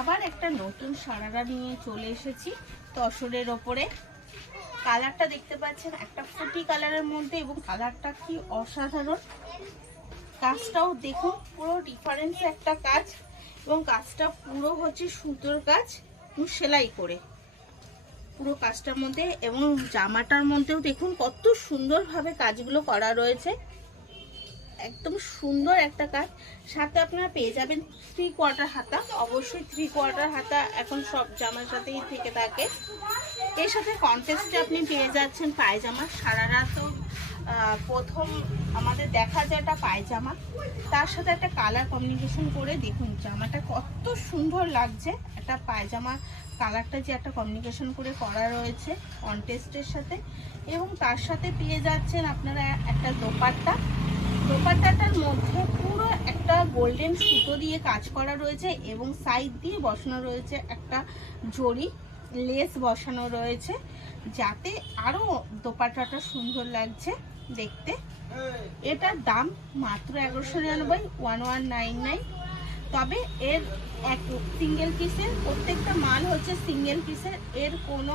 আবার একটা নতুন সারারা নিয়ে চলে এসেছি তসরের ওপরে। কালারটা দেখতে পাচ্ছেন একটা ফুটি কালারের মধ্যে, এবং কালারটা কি অসাধারণ। কাজটাও দেখুন, পুরো ডিফারেন্স একটা কাজ, এবং কাজটা পুরো হচ্ছে সুতোর কাজ সেলাই করে পুরো কাজটার মধ্যে। এবং জামাটার মধ্যেও দেখুন কত সুন্দরভাবে কাজগুলো করা রয়েছে, একদম সুন্দর একটা কাজ। সাথে আপনারা পেয়ে যাবেন 3/4 হাতা, অবশ্যই 3/4 হাতা এখন সব জামার সাথেই থেকে থাকে। এর সাথে কন্ট্রাস্টে আপনি পেয়ে যাচ্ছেন পায়জামা। সারারা তো প্রথম আমাদের দেখা যায় একটা পায়জামা, তার সাথে একটা কালার কম্বিনেশন করে দেখুন জামাটা কত সুন্দর লাগছে। একটা পায়জামা কালারটা যে একটা কম্বিনেশন করে করা রয়েছে কন্ট্রাস্টের সাথে, এবং তার সাথে পেয়ে যাচ্ছেন আপনারা একটা দোপাট্টা। দোপাট্টাটার মধ্যে পুরো একটা গোল্ডেন সুতো দিয়ে কাজ করা রয়েছে, এবং সাইড দিয়ে বসানো রয়েছে একটা জরি লেস বসানো রয়েছে, যাতে আরো দোপাট্টাটা সুন্দর লাগছে দেখতে। এটার দাম মাত্র 1199, 1199। তবে এর এক সিঙ্গেল পিসের, প্রত্যেকটা মাল হচ্ছে সিঙ্গেল পিসের, এর কোনো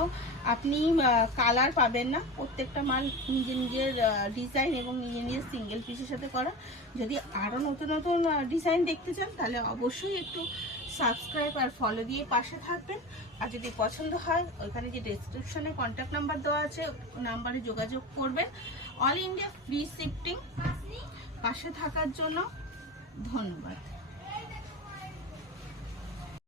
আপনি কালার পাবেন না। প্রত্যেকটা মাল নিজের নিজের ডিজাইন এবং নিজের নিজের সিঙ্গেল পিসের সাথে করা। যদি আরও নতুন নতুন ডিজাইন দেখতে চান তাহলে অবশ্যই একটু সাবস্ক্রাইব আর ফলো দিয়ে পাশে থাকবেন। আর যদি পছন্দ হয় ওইখানে যে ডেসক্রিপশনে কন্ট্যাক্ট নাম্বার দেওয়া আছে নাম্বারে যোগাযোগ করবেন। All India free shifting. পাশে থাকার জন্য ধন্যবাদ।